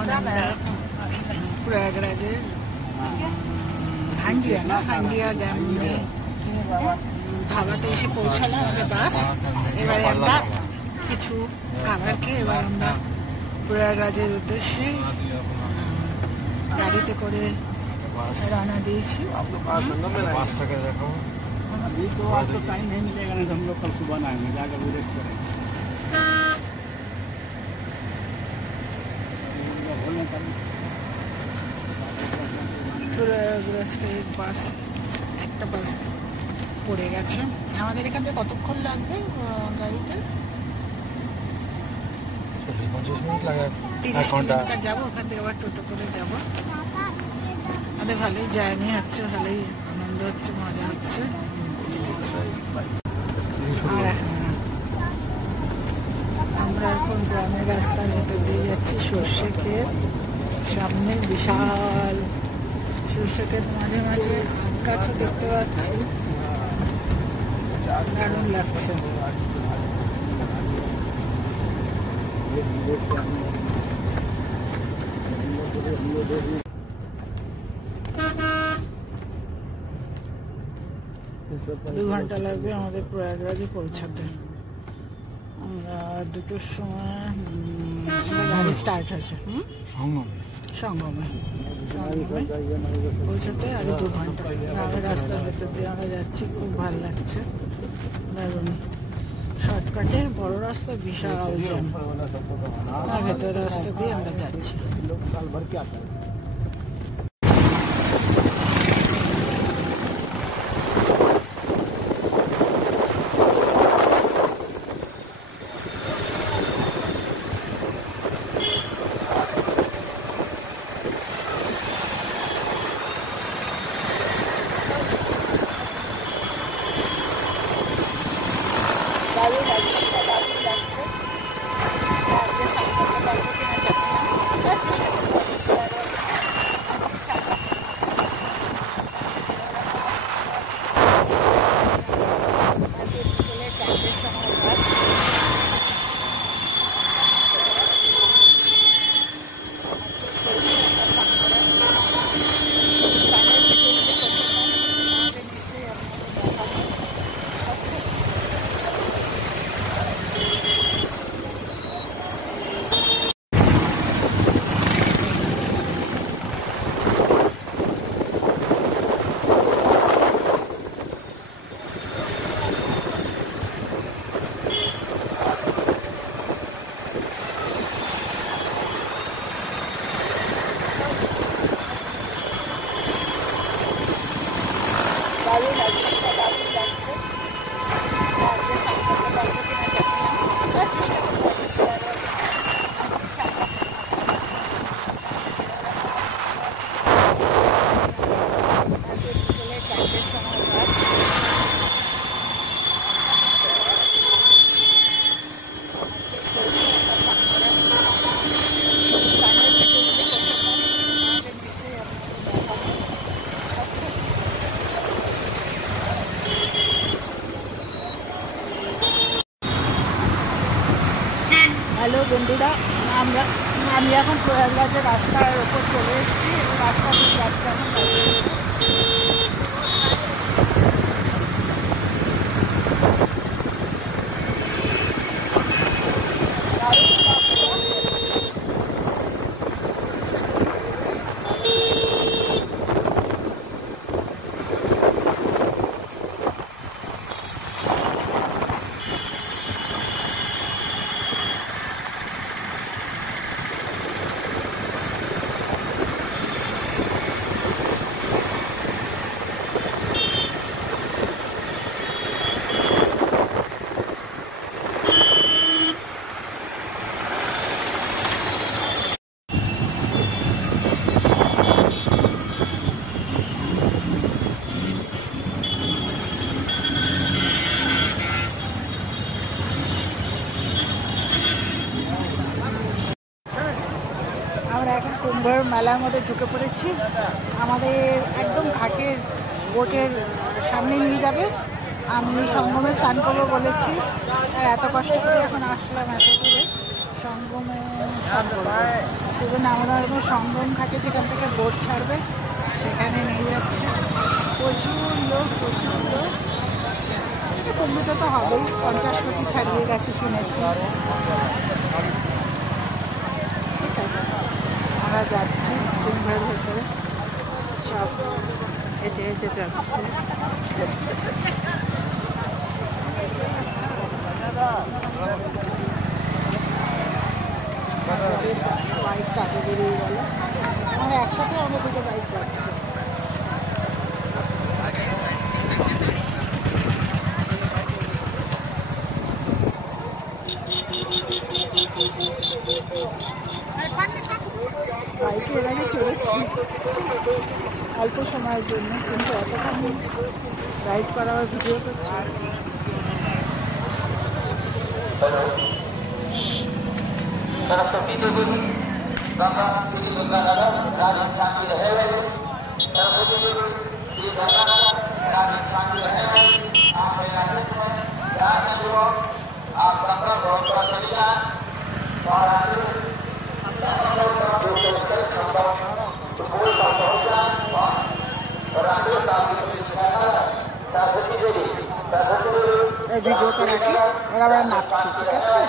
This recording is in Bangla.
এখন আমরা প্রয়াগরাজের হান্ডিয়া গ্যামে ভাবাতে এসে পৌঁছালাম। আমাদের বাস, এবারে আমরা কিছু খাবার খেয়ে এবার আমরা প্রয়াগরাজের উদ্দেশ্যে গাড়িতে করে रवाना दिए। अभी तो आपको टाइम नहीं मिलेगा, नहीं तो हम लोग कल सुबह आएंगे, जाकर विजिट करेंगे। एक बास पड़े গেছে। আমাদের এখান থেকে কতক্ষণ লাগবে গাড়িতে? 30 মিনিট লাগে। 30 মিনিট যাবো, ওখান থেকে আবার টোটো করে যাবো। আমাদের ভালোই জার্নি হচ্ছে, ভালোই আনন্দ হচ্ছে, মজা হচ্ছে। আর আমরা এখন গ্রামের রাস্তার ভেতর দিয়ে যাচ্ছি। সর্ষে ক্ষেত, সামনে বিশাল সর্ষে ক্ষেত, মাঝে মাঝে আম গাছও দেখতে পাচ্ছি, দারুণ লাগছে। दो घंटा लगবে আমাদের প্রয়াগরাজে পৌঁছাতে। আমরা 2টোর সময় গাড়ি স্টার্ট হয়েছে সঙ্গমে পৌঁছাতে, আর 2 ঘন্টা। গ্রামের রাস্তার ভেতর দিয়ে আমরা যাচ্ছি, খুব ভালো লাগছে, দারুণ শর্টকাটে। বড় রাস্তা, বিশাল জ্যাম, ভেতর রাস্তা দিয়ে আমরা যাচ্ছি। হ্যালো বন্ধুরা, আমি এখন প্রয়াগরাজের রাস্তার ওপর চলে এসেছি। রাস্তা দিয়ে যাচ্ছি এখন। আমরা এখন কুম্ভের মেলার মধ্যে ঢুকে পড়েছি। আমাদের একদম ঘাটের বোটের সামনে নিয়ে যাবে। আমি সঙ্গমে স্নান করবো বলেছি, আর এত কষ্ট করে এখন আসলাম এত দূরে সঙ্গমে স্নান করবো। সেজন্য আমরা এবার সঙ্গম ঘাটে যেখান থেকে বোট ছাড়বে সেখানে নিয়ে যাচ্ছে। প্রচুর লোক কুম্ভতে তো হবেই, 50 কোটি ছাড়িয়ে গেছে শুনেছি। ঠিক আছে, আমরা যাচ্ছি কুম্ভের ভেতরে, সব হেঁটে হেঁটে যাচ্ছে। বাইকটা আগে বেরিয়ে গেল, আমরা একসাথে আমরা দুটো বাইক যাচ্ছি। বাইকে এর আগে চড়েছি অল্প সময়ের জন্য, কিন্তু এতক্ষণ রাইড করা আবার ভিডিও করছি। ভিডিওটা রাখি, এবার আমরা নামছি, ঠিক আছে।